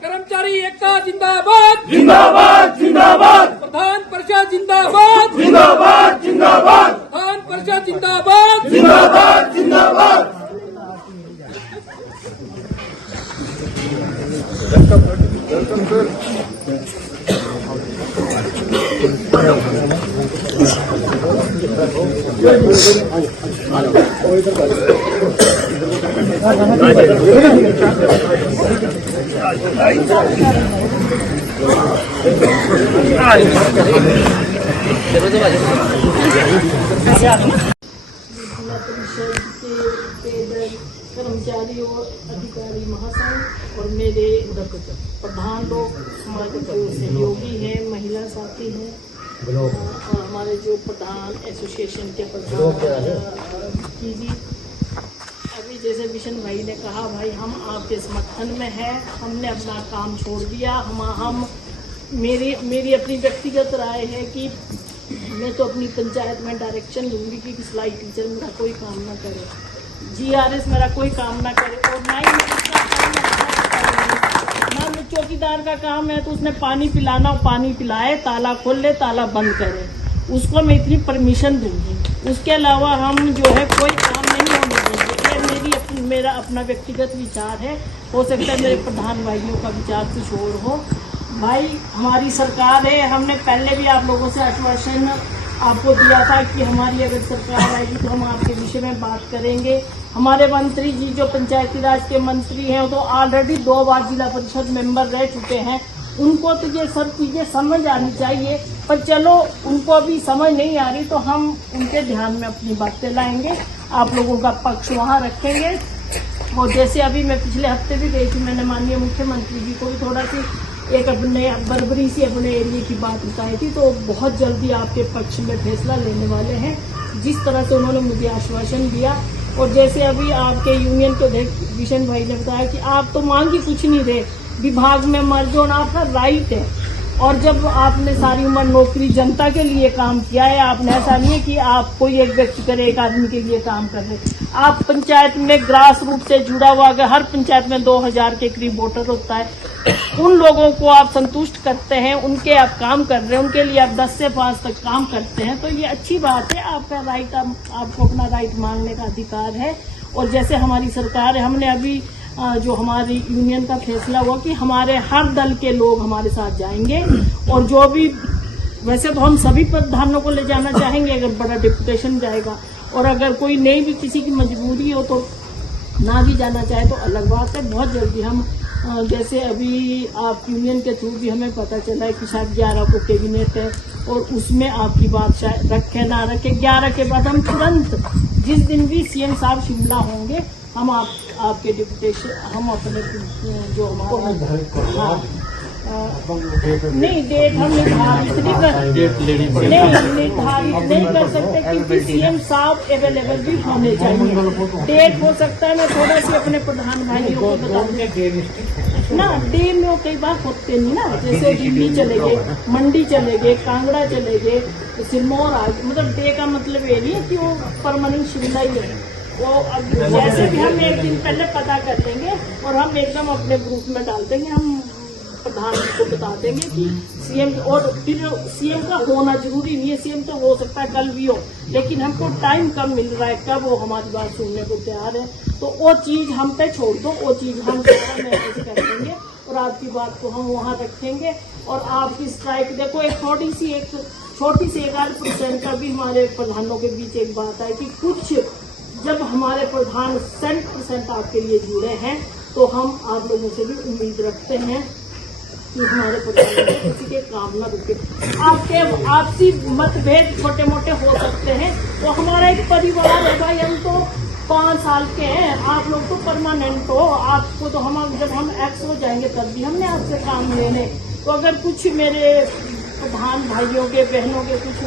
कर्मचारी एकता जिंदाबाद जिंदाबाद जिंदाबाद प्रधान परिषद जिंदाबाद जिंदाबाद जिंदाबाद प्रधान परिषद जिंदाबाद जिंदाबाद जिंदाबाद कर्मचारी और अधिकारी महासंघ और मेरे प्रधान लोग हमारे जो सहयोगी हैं, महिला साथी हैं और हमारे जो प्रधान एसोसिएशन के प्रधान जी, अभी जैसे विशन भाई ने कहा, भाई हम आपके समर्थन में हैं, हमने अपना काम छोड़ दिया। हम मेरी अपनी व्यक्तिगत राय है कि मैं तो अपनी पंचायत में डायरेक्शन दूंगी कि सिलाई टीचर मेरा कोई काम ना करे, GRS मेरा कोई काम ना करे, और ना ही चौकीदार का काम है तो उसने पानी पिलाना, पानी पिलाए, ताला खोल ले, ताला बंद करे, उसको मैं इतनी परमिशन दूंगी। उसके अलावा हम जो है कोई काम नहीं होने देंगे। ये मेरा अपना व्यक्तिगत विचार है, हो सकता है मेरे प्रधान भाइयों का विचार कुछ और हो। भाई हमारी सरकार है, हमने पहले भी आप लोगों से आश्वासन आपको दिया था कि हमारी अगर सरकार आएगी तो हम आपके विषय में बात करेंगे। हमारे मंत्री जी जो पंचायती राज के मंत्री हैं तो ऑलरेडी 2 बार जिला परिषद मेंबर रह चुके हैं, उनको तो ये सब चीजें समझ आनी चाहिए, पर चलो उनको अभी समझ नहीं आ रही तो हम उनके ध्यान में अपनी बातें लाएंगे, आप लोगों का पक्ष वहाँ रखेंगे। और जैसे अभी मैं पिछले हफ्ते भी गई थी, मैंने माननीय मुख्यमंत्री जी को भी थोड़ा सी एक अपने बर्बरी से अपने एरिया की बात बताई थी, तो बहुत जल्दी आपके पक्ष में फैसला लेने वाले हैं, जिस तरह से उन्होंने मुझे आश्वासन दिया। और जैसे अभी आपके यूनियन के अध्यक्ष विशन भाई ने बताया कि आप तो मांग ही कुछ नहीं रहे, विभाग में मर्ज होना आपका राइट है, और जब आपने सारी उम्र नौकरी जनता के लिए काम किया है, आपने ऐसा नहीं है कि आप कोई एक व्यक्ति करे, एक आदमी के लिए काम कर रहे, आप पंचायत में ग्रास रूट से जुड़ा हुआ, अगर हर पंचायत में 2000 के करीब वोटर होता है, उन लोगों को आप संतुष्ट करते हैं, उनके आप काम कर रहे हैं, उनके लिए आप 10 से 5 तक काम करते हैं, तो ये अच्छी बात है। आपका राइट, आपको अपना राइट मांगने का अधिकार है। और जैसे हमारी सरकार है, हमने अभी जो हमारी यूनियन का फैसला हुआ कि हमारे हर दल के लोग हमारे साथ जाएंगे, और जो भी, वैसे तो हम सभी प्रधानों को ले जाना चाहेंगे अगर बड़ा डिपुटेशन जाएगा, और अगर कोई नहीं भी किसी की मजबूरी हो तो ना भी जाना चाहे तो अलग बात है। बहुत जल्दी हम जैसे अभी आप यूनियन के थ्रू भी हमें पता चला है कि शायद 11 को कैबिनेट है, और उसमें आपकी बात शायद रखे ना रखे, 11 के बाद हम तुरंत जिस दिन भी CM साहब शिमला होंगे, हम आपके डिपुटेशन, हम अपने जो हमारा नहीं डेट हम निर्धारित नहीं कर सकते, क्योंकि CM साहब अवेलेबल भी होने चाहिए। डेट हो सकता है, मैं थोड़ा सी अपने प्रधान भाइयों को बता दूं ना, डे में कई बार होते नहीं ना, जैसे दिल्ली चले गए, मंडी चले गए, कांगड़ा चले गए, सिरमौर आ गए, मतलब डे का मतलब ये नहीं है कि वो परमानेंट शिमला ही है। वो अब जैसे भी हम एक दिन पहले पता कर लेंगे और हम एकदम अपने ग्रुप में डाल देंगे, हम प्रधान जी को बता देंगे कि CM, और फिर CM का होना जरूरी नहीं है, CM तो हो सकता है कल भी हो, लेकिन हमको टाइम कम मिल रहा है, कब वो हमारी बात सुनने को तैयार है, तो वो चीज हम पे छोड़ दो, वो चीज हम मैनेज कर देंगे और आपकी बात को हम वहाँ रखेंगे। और आपकी स्ट्राइक देखो, एक छोटी सी 1% का भी हमारे प्रधानों के बीच एक बात है कि कुछ जब हमारे प्रधान 100% आपके लिए जुड़े हैं, तो हम आप लोगों से भी उम्मीद रखते हैं कि हमारे प्रधान किसी के काम न रुके। आपके आपसी मतभेद छोटे मोटे हो सकते हैं, तो हमारा एक परिवार है भाई, हम तो 5 साल के हैं, आप लोग तो परमानेंट हो, आपको तो हम जब हम एक्स हो जाएंगे तब भी हमने आपसे काम लेने। तो अगर कुछ मेरे प्रधान भाइयों के, बहनों के कुछ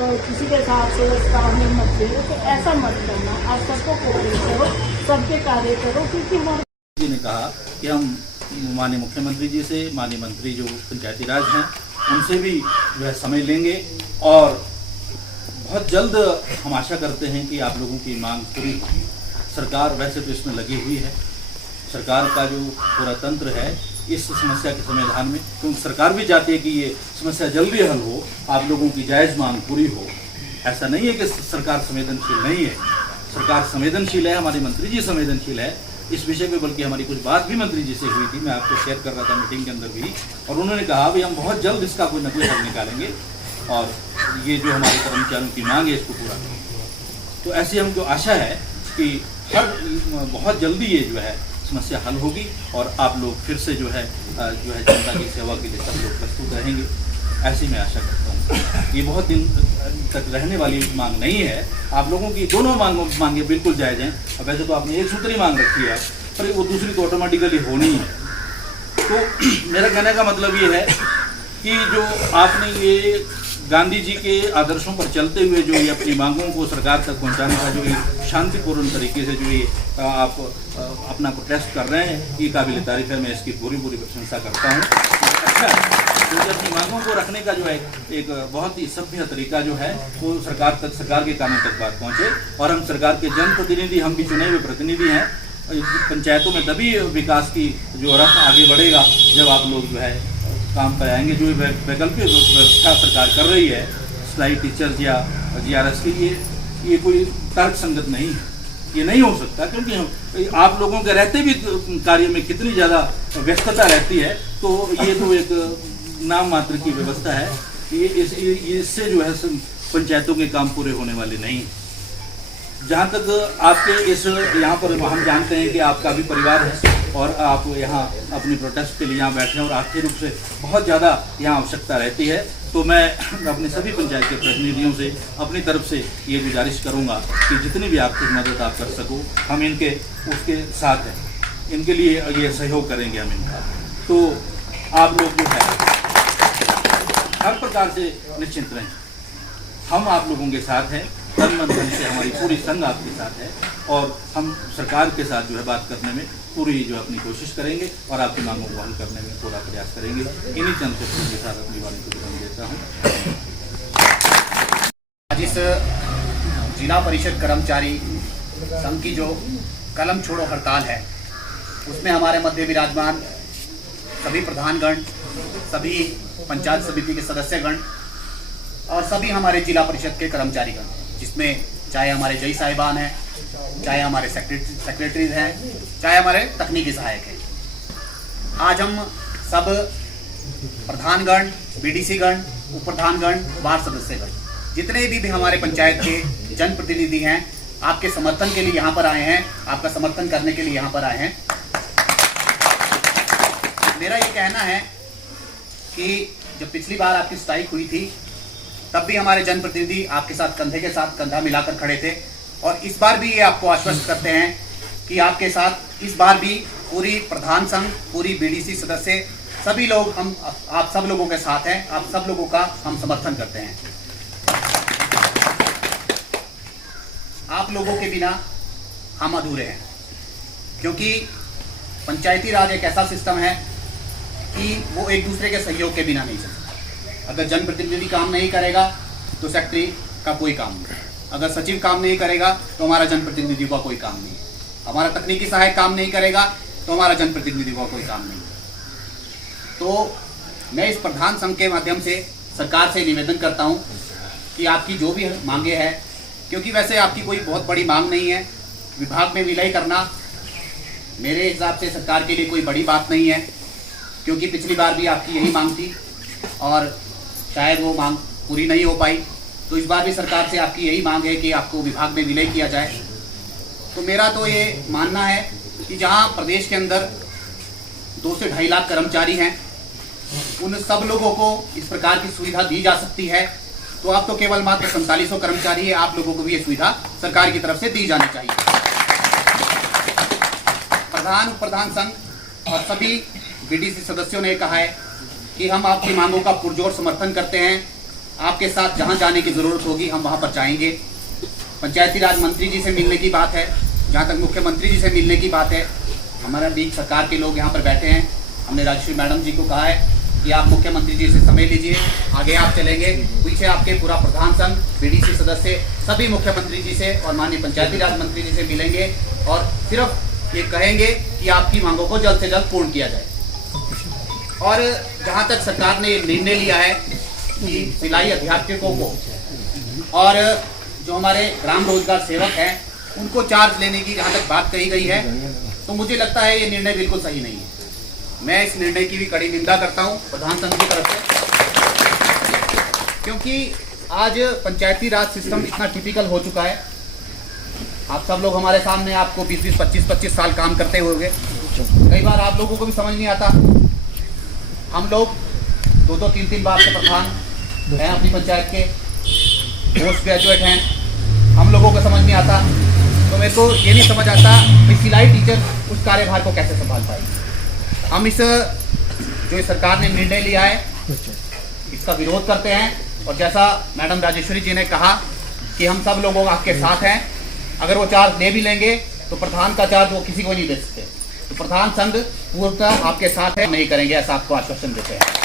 किसी के साथ स्टाफ में मतभेद हो तो ऐसा मत करना, आप सबको कोशिश करो, सबके कार्य करो, क्योंकि हमारे जी ने कहा कि हम माननीय मुख्यमंत्री जी से, माननीय मंत्री जो पंचायती राज हैं, उनसे भी वह समय लेंगे और बहुत जल्द हम आशा करते हैं कि आप लोगों की मांग पूरी सरकार वैसे तो इसमें लगी हुई है, सरकार का जो पूरा तंत्र है इस समस्या के समाधान में, क्योंकि सरकार भी चाहती है कि ये समस्या जल्दी हल हो, आप लोगों की जायज़ मांग पूरी हो। ऐसा नहीं है कि सरकार संवेदनशील नहीं है, सरकार संवेदनशील है, हमारी मंत्री जी संवेदनशील है इस विषय पे, बल्कि हमारी कुछ बात भी मंत्री जी से हुई थी, मैं आपको शेयर कर रहा था मीटिंग के अंदर भी, और उन्होंने कहा भाई हम बहुत जल्द इसका कोई न कोई हल निकालेंगे और ये जो हमारे कर्मचारियों की मांग है इसको पूरा करेंगे। तो ऐसी हमको आशा है कि बहुत जल्दी ये जो है समस्या हल होगी और आप लोग फिर से जो है जनता की सेवा के लिए सब लोग प्रस्तुत रहेंगे, ऐसी मैं आशा करता हूँ। ये बहुत दिन तक रहने वाली मांग नहीं है, आप लोगों की दोनों मांगे बिल्कुल जायज़ हैं। अब वैसे तो आपने एक सूत्री मांग रखी है, पर वो दूसरी तो ऑटोमेटिकली होनी है। तो मेरा कहने का मतलब ये है कि जो आपने ये गांधी जी के आदर्शों पर चलते हुए जो ये अपनी मांगों को सरकार तक पहुंचाने का जो ये शांतिपूर्ण तरीके से जो ये आप अपना प्रोटेस्ट कर रहे हैं, ये काबिल तारीफ है, मैं इसकी पूरी प्रशंसा करता हूँ। अच्छा, क्योंकि अपनी मांगों को रखने का जो है एक बहुत ही सभ्य तरीका जो है वो सरकार तक, सरकार के कानों तक बात पहुँचे। और हम सरकार के जनप्रतिनिधि, हम भी चुने हुए प्रतिनिधि हैं, पंचायतों में तभी विकास की जो रथ आगे बढ़ेगा जब आप लोग जो है काम पर आएंगे। जो वैकल्पिक व्यवस्था सरकार कर रही है स्लाइड टीचर्स या GRS की, ये कोई तर्क संगत नहीं है, ये नहीं हो सकता, क्योंकि हम आप लोगों के रहते भी कार्य में कितनी ज़्यादा व्यस्तता रहती है, तो ये तो एक नाम मात्र की व्यवस्था है, इससे जो है पंचायतों के काम पूरे होने वाले नहीं। जहाँ तक आपके यहाँ पर हम जानते हैं कि आपका भी परिवार है और आप यहाँ अपनी प्रोटेस्ट के लिए यहाँ बैठे हैं और आर्थिक रूप से बहुत ज़्यादा यहाँ आवश्यकता रहती है, तो मैं अपने सभी पंचायत के प्रतिनिधियों से अपनी तरफ से ये गुजारिश करूँगा कि जितनी भी आर्थिक मदद आप कर सको, हम इनके उसके साथ हैं, इनके लिए ये सहयोग करेंगे हम इनका। तो आप लोग जो है हर प्रकार से निश्चिंत रहें, हम आप लोगों के साथ हैं, तन मन धन से हमारी पूरी संघ आपके साथ है और हम सरकार के साथ जो है बात करने में पूरी जो अपनी कोशिश करेंगे और आपकी मांगों को हल करने में पूरा प्रयास करेंगे। इन्हीं चंद शब्दों के साथ अपनी वाणी को विराम देता हूँ। आज इस जिला परिषद कर्मचारी संघ की जो कलम छोड़ो हड़ताल है, उसमें हमारे मध्य विराजमान सभी प्रधानगण, सभी पंचायत समिति के सदस्यगण और सभी हमारे जिला परिषद के कर्मचारीगण, जिसमें चाहे हमारे जय साहिबान हैं, चाहे हमारे सेक्रेटरीज हैं, चाहे हमारे तकनीकी सहायक हैं। आज हम सब प्रधानगण, BDC-गण, उप प्रधानगण, वार्ड सदस्यगण, जितने भी हमारे पंचायत के जनप्रतिनिधि हैं, आपके समर्थन के लिए यहाँ पर आए हैं, आपका समर्थन करने के लिए यहाँ पर आए हैं। मेरा ये कहना है कि जब पिछली बार आपकी स्ट्राइक हुई थी तब भी हमारे जनप्रतिनिधि आपके साथ कंधे के साथ कंधा मिलाकर खड़े थे और इस बार भी ये आपको आश्वस्त करते हैं कि आपके साथ इस बार भी पूरी प्रधान संघ, पूरी BDC सदस्य, सभी लोग हम आप सब लोगों के साथ हैं, आप सब लोगों का हम समर्थन करते हैं। आप लोगों के बिना हम अधूरे हैं, क्योंकि पंचायती राज एक ऐसा सिस्टम है कि वो एक दूसरे के सहयोग के बिना नहीं चलता। अगर जनप्रतिनिधि काम नहीं करेगा तो सेक्रेटरी का कोई काम नहीं, अगर सचिव काम नहीं करेगा तो हमारा जनप्रतिनिधि का कोई काम नहीं, हमारा तकनीकी सहायक काम नहीं करेगा तो हमारा जनप्रतिनिधि का कोई काम नहीं। तो मैं इस प्रधान संघ के माध्यम से सरकार से निवेदन करता हूं कि आपकी जो भी मांगे हैं, क्योंकि वैसे आपकी कोई बहुत बड़ी मांग नहीं है, विभाग में विलय करना मेरे हिसाब से सरकार के लिए कोई बड़ी बात नहीं है, क्योंकि पिछली बार भी आपकी यही मांग थी और शायद वो मांग पूरी नहीं हो पाई। तो इस बार भी सरकार से आपकी यही मांग है कि आपको विभाग में विलय किया जाए। तो मेरा तो ये मानना है कि जहां प्रदेश के अंदर 2 से 2.5 लाख कर्मचारी हैं, उन सब लोगों को इस प्रकार की सुविधा दी जा सकती है, तो आप तो केवल मात्र 4700 कर्मचारी है, आप लोगों को भी ये सुविधा सरकार की तरफ से दी जानी चाहिए। प्रधान, उप प्रधान संघ और सभी BDC सदस्यों ने कहा है कि हम आपकी मांगों का पुरजोर समर्थन करते हैं, आपके साथ जहां जाने की ज़रूरत होगी हम वहां पर जाएंगे। पंचायती राज मंत्री जी से मिलने की बात है, जहां तक मुख्यमंत्री जी से मिलने की बात है, हमारे बीच सरकार के लोग यहां पर बैठे हैं। हमने राजश्री मैडम जी को कहा है कि आप मुख्यमंत्री जी से समय लीजिए, आगे आप चलेंगे, पीछे आपके पूरा प्रधान संघ, बीडीसी सदस्य सभी मुख्यमंत्री जी से और माननीय पंचायती राज मंत्री जी से मिलेंगे और सिर्फ ये कहेंगे कि आपकी मांगों को जल्द से जल्द पूर्ण किया जाए। और जहाँ तक सरकार ने ये निर्णय लिया है कि सिलाई अध्यापकों को और जो हमारे ग्राम रोजगार सेवक हैं उनको चार्ज लेने की जहाँ तक बात कही गई है, तो मुझे लगता है ये निर्णय बिल्कुल सही नहीं है। मैं इस निर्णय की भी कड़ी निंदा करता हूँ प्रधान संघ की तरफ से, क्योंकि आज पंचायती राज सिस्टम इतना टिपिकल हो चुका है। आप सब लोग हमारे सामने आपको 20-20, 25-25 साल काम करते होंगे, कई बार आप लोगों को भी समझ नहीं आता। हम लोग 2-2, 3-3 बार के प्रधान हैं अपनी पंचायत के, पोस्ट ग्रेजुएट हैं, हम लोगों को समझ नहीं आता। तो मेरे को ये नहीं समझ आता कि सिलाई टीचर उस कार्यभार को कैसे संभाल पाएगी। हम इस जो सरकार ने निर्णय लिया है इसका विरोध करते हैं, और जैसा मैडम राजेश्वरी जी ने कहा कि हम सब लोगों आपके साथ हैं। अगर वो चार्ज ले भी लेंगे तो प्रधान का चार्ज वो किसी को नहीं दे सकते, तो प्रधान संघ पूर्णतः आपके साथ है, नहीं करेंगे ऐसा आपको आश्वासन देते हैं।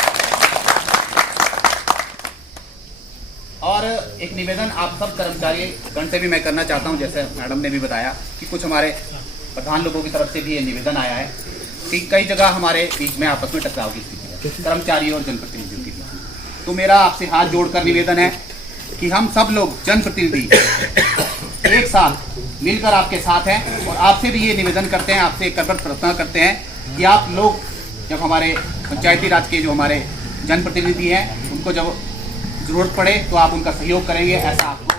और एक निवेदन आप सब कर्मचारी गण से भी मैं करना चाहता हूं, जैसे मैडम ने भी बताया कि कुछ हमारे प्रधान लोगों की तरफ से भी ये निवेदन आया है कि कई जगह हमारे बीच में आपस में टकराव की स्थिति है कर्मचारी और जनप्रतिनिधियों के बीच। तो मेरा आपसे हाथ जोड़कर निवेदन है कि हम सब लोग जनप्रतिनिधि एक साथ मिलकर आपके साथ हैं, और आपसे भी ये निवेदन करते हैं, आपसे एक करबद्ध प्रार्थना करते हैं कि आप लोग जब हमारे पंचायती राज के जो हमारे जनप्रतिनिधि हैं उनको जब जरूरत पड़े तो आप उनका सहयोग करेंगे, ऐसा आपको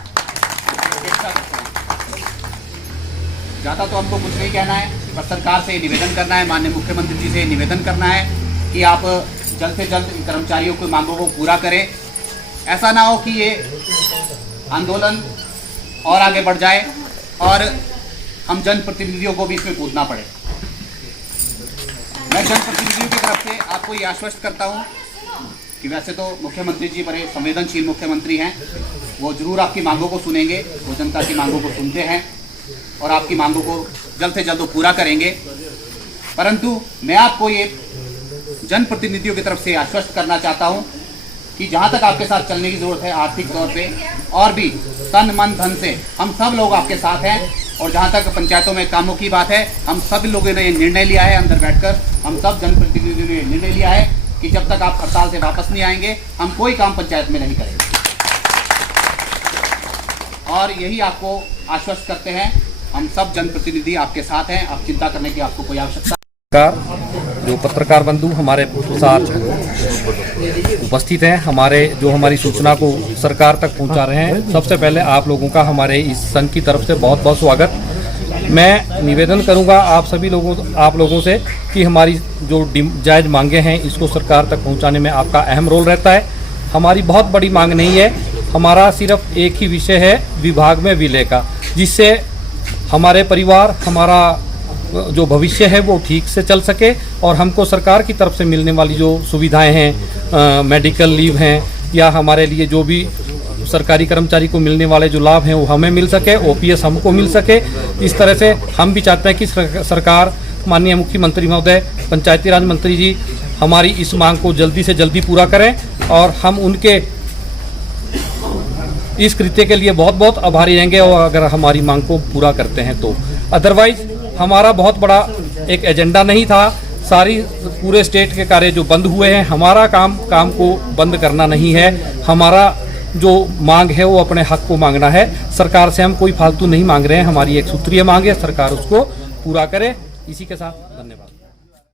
ज़्यादा तो हमको कुछ नहीं कहना है, पर सरकार से निवेदन करना है, माननीय मुख्यमंत्री जी से निवेदन करना है कि आप जल्द से जल्द इन कर्मचारियों की मांगों को पूरा करें। ऐसा ना हो कि ये आंदोलन और आगे बढ़ जाए और हम जनप्रतिनिधियों को भी इसमें कूदना पड़े। मैं जनप्रतिनिधियों की तरफ से आपको ये आश्वस्त करता हूँ कि वैसे तो मुख्यमंत्री जी बड़े संवेदनशील मुख्यमंत्री हैं, वो जरूर आपकी मांगों को सुनेंगे, वो जनता की मांगों को सुनते हैं और आपकी मांगों को जल्द से जल्द पूरा करेंगे। परंतु मैं आपको ये जनप्रतिनिधियों की तरफ से आश्वस्त करना चाहता हूं कि जहां तक आपके साथ चलने की जरूरत है आर्थिक तौर पे और भी तन मन धन से हम सब लोग आपके साथ हैं। और जहां तक पंचायतों में कामों की बात है, हम सभी लोगों ने ये निर्णय लिया है, अंदर बैठकर हम सब जनप्रतिनिधियों ने निर्णय लिया है कि जब तक आप हड़ताल से वापस नहीं आएंगे हम कोई काम पंचायत में नहीं करेंगे। और यही आपको आश्वस्त करते हैं, हम सब जनप्रतिनिधि आपके साथ हैं, आप चिंता करने की आपको कोई आवश्यकता। जो पत्रकार बंधु हमारे साथ उपस्थित हैं, हमारी सूचना को सरकार तक पहुंचा रहे हैं, सबसे पहले आप लोगों का हमारे इस संघ की तरफ से बहुत बहुत स्वागत। मैं निवेदन करूंगा आप लोगों से कि हमारी जो जायज़ मांगे हैं इसको सरकार तक पहुंचाने में आपका अहम रोल रहता है। हमारी बहुत बड़ी मांग नहीं है, हमारा सिर्फ एक ही विषय है विभाग में विलय का, जिससे हमारे परिवार, हमारा जो भविष्य है वो ठीक से चल सके और हमको सरकार की तरफ से मिलने वाली जो सुविधाएं हैं, मेडिकल लीव हैं या हमारे लिए जो भी सरकारी कर्मचारी को मिलने वाले जो लाभ हैं वो हमें मिल सके, ओपीएस हमको मिल सके। इस तरह से हम भी चाहते हैं कि सरकार, माननीय मुख्यमंत्री महोदय, पंचायती राज मंत्री जी हमारी इस मांग को जल्दी से जल्दी पूरा करें और हम उनके इस कृत्य के लिए बहुत बहुत आभारी रहेंगे और अगर हमारी मांग को पूरा करते हैं तो। अदरवाइज हमारा बहुत बड़ा एक एजेंडा नहीं था, पूरे स्टेट के कार्य जो बंद हुए हैं, हमारा काम को बंद करना नहीं है। हमारा जो मांग है वो अपने हक को मांगना है, सरकार से हम कोई फालतू नहीं मांग रहे हैं, हमारी एक सूत्रीय मांग है, सरकार उसको पूरा करे। इसी के साथ धन्यवाद।